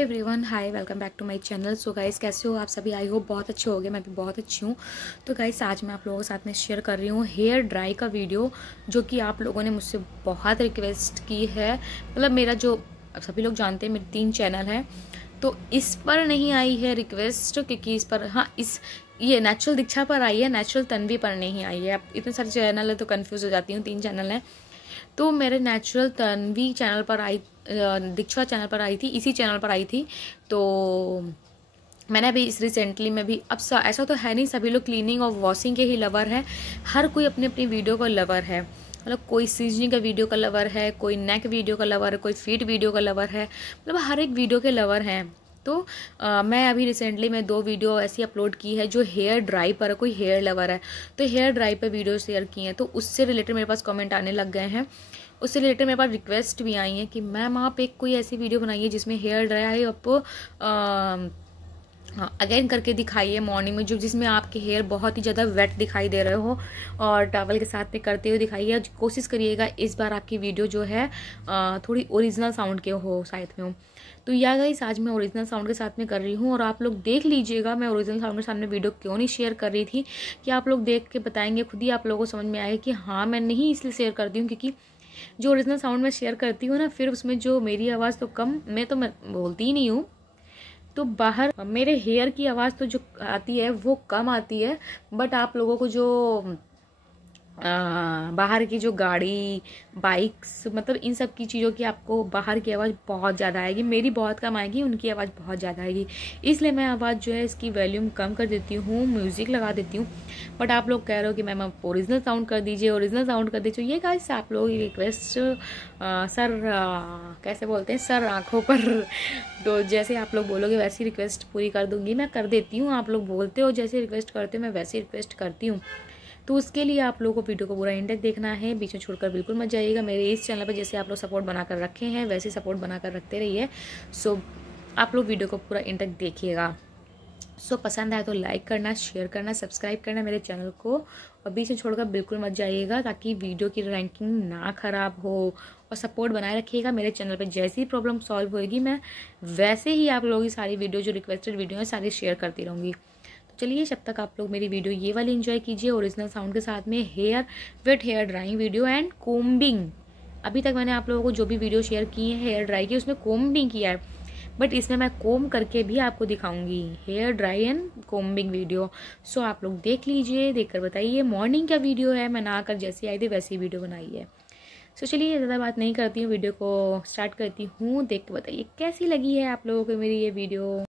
Everyone, hi, welcome back to my channel. So guys, कैसे हो आप सभी? आई होप बहुत अच्छे होगे। मैं भी बहुत अच्छी हूँ। तो गाइस, आज मैं आप लोगों के साथ में शेयर कर रही हूँ हेयर ड्राई का वीडियो, जो कि आप लोगों ने मुझसे बहुत रिक्वेस्ट की है। मतलब मेरा जो सभी लोग जानते हैं, मेरे 3 चैनल हैं, तो इस पर नहीं आई है रिक्वेस्ट, क्योंकि इस पर ये नेचुरल दीक्षा पर आई है, नेचुरल तन्वी पर नहीं आई है। अब इतने सारे चैनल है तो कंफ्यूज हो जाती हूँ। 3 चैनल हैं, तो मेरे नेचुरल तन्वी चैनल पर आई, दीक्षा चैनल पर आई थी, इसी चैनल पर आई थी। तो मैंने अभी इस रिसेंटली में भी, अब ऐसा तो है नहीं सभी लोग क्लीनिंग और वॉशिंग के ही लवर है। हर कोई अपनी अपनी वीडियो का लवर है। मतलब कोई सीजनिंग का वीडियो का लवर है, कोई नेक वीडियो का लवर है, कोई फीट वीडियो का लवर है। मतलब हर एक वीडियो के लवर हैं। तो मैं अभी रिसेंटली में 2 वीडियो ऐसी अपलोड की है जो हेयर ड्राई पर है। कोई हेयर लवर है तो हेयर ड्राई पर वीडियो शेयर की हैं, तो उससे रिलेटेड मेरे पास कमेंट आने लग गए हैं। उससे रिलेटेड मेरे पास रिक्वेस्ट भी आई है कि मैम आप एक कोई ऐसी वीडियो बनाइए जिसमें हेयर ड्राई आपको अगेन करके दिखाइए मॉर्निंग में, जो जिसमें आपके हेयर बहुत ही ज़्यादा वेट दिखाई दे रहे हो और टॉवल के साथ में करते हुए दिखाइए। कोशिश करिएगा इस बार आपकी वीडियो जो है थोड़ी ओरिजिनल साउंड के हो, शायद में हो। तो या गाइस, आज मैं ओरिजिनल साउंड के साथ में कर रही हूँ और आप लोग देख लीजिएगा मैं ओरिजिनल साउंड के सामने वीडियो क्यों नहीं शेयर कर रही थी, कि आप लोग देख के बताएंगे, खुद ही आप लोगों को समझ में आएगा कि हाँ, मैं नहीं इसलिए शेयर करती हूँ क्योंकि जो ओरिजिनल साउंड में शेयर करती हूँ ना, फिर उसमें जो मेरी आवाज़ तो कम, मैं बोलती ही नहीं हूँ, तो बाहर मेरे हेयर की आवाज़ तो जो आती है वो कम आती है। बट आप लोगों को जो बाहर की जो गाड़ी, बाइक्स, मतलब इन सब की चीज़ों की आपको बाहर की आवाज़ बहुत ज़्यादा आएगी। मेरी बहुत कम आएगी, उनकी आवाज़ बहुत ज़्यादा आएगी। इसलिए मैं आवाज़ जो है इसकी वॉल्यूम कम कर देती हूँ, म्यूज़िक लगा देती हूँ। बट आप लोग कह रहे हो कि मैम आप ओरिजिनल साउंड कर दीजिए, ओरिजिनल साउंड कर दीजिए। ये गाइस, आप लोगों की रिक्वेस्ट सर कैसे बोलते हैं, सर आँखों पर। तो जैसे आप लोग बोलोगे वैसी रिक्वेस्ट पूरी कर दूंगी, मैं कर देती हूँ। आप लोग बोलते हो जैसे रिक्वेस्ट करते हो, मैं वैसे रिक्वेस्ट करती हूँ। तो उसके लिए आप लोगों को वीडियो को पूरा एंड तक देखना है, बीच में छोड़कर बिल्कुल मत जाइएगा। मेरे इस चैनल पर जैसे आप लोग सपोर्ट बनाकर रखे हैं वैसे सपोर्ट बनाकर रखते रहिए। सो आप लोग वीडियो को पूरा एंड तक देखिएगा। सो पसंद आए तो लाइक करना, शेयर करना, सब्सक्राइब करना मेरे चैनल को, और बीच में छोड़कर बिल्कुल मत जाइएगा, ताकि वीडियो की रैंकिंग ना खराब हो। और सपोर्ट बनाए रखिएगा मेरे चैनल पे। जैसी ही प्रॉब्लम सॉल्व होएगी, मैं वैसे ही आप लोगों की सारी वीडियो जो रिक्वेस्टेड वीडियो है सारी शेयर करती रहूँगी। तो चलिए, जब तक आप लोग मेरी वीडियो ये वाली एंजॉय कीजिए ओरिजिनल साउंड के साथ में, wet hair drying video and combing. अभी तक मैंने आप लोगों को जो भी वीडियो शेयर की है हेयर ड्राई की, उसमें कोम्बिंग किया है, बट इसमें मैं कोम करके भी आपको दिखाऊंगी hair dry and combing video. So आप लोग देख लीजिए, देखकर बताइए। मॉर्निंग का वीडियो है, मैं नहाकर जैसी आई थी वैसी वीडियो बनाई है। सो चलिए, ज़्यादा बात नहीं करती हूँ, वीडियो को स्टार्ट करती हूँ। देख के बताइए कैसी लगी है आप लोगों को मेरी ये वीडियो।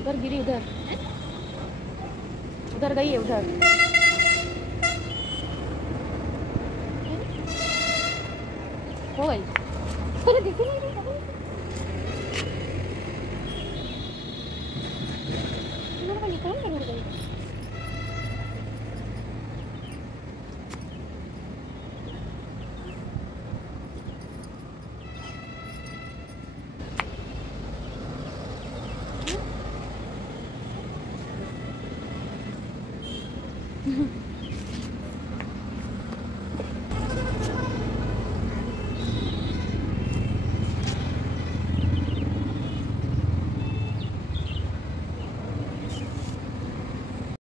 उधर गिरी, उधर उधर गई है, उधर हो गई। अरे देखी नहीं गई। Mm-hmm.